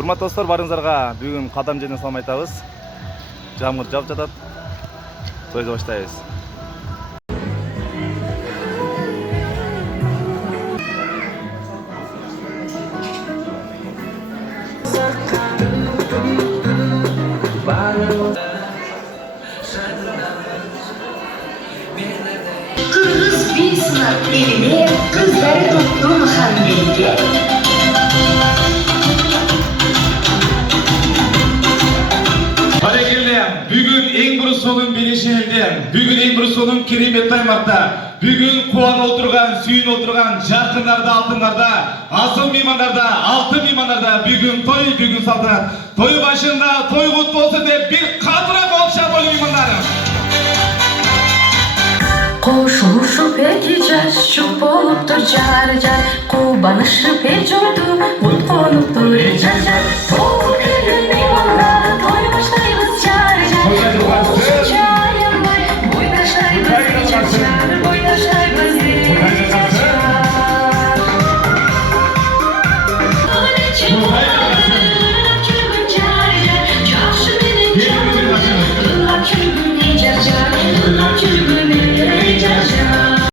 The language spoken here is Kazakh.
Урматтуу достор, барыңыздарга бүгүн кадам жерден салам айтабыз. Жамгыр жауып жатат. Тойду баштайбыз. Kırgız bir sınav eline, kızları tuttum hamleliğe. Бүгүн эң бир сонун белешелде, бүгүн эң бир сонун керемет аймакта, бүгүн кубанып отурган, сүйүнүп отурган жакындарда, алтындарда, асыл меймандарда, алтын меймандарда бүгүн той, бүгүн салтанат. Той башында той кут болсун деп бир катыраак болчу меймандарым. Koşuluşup edeceğiz, şu boluptur car car, kubanışıp ediyordu, mutlu olup duracağız.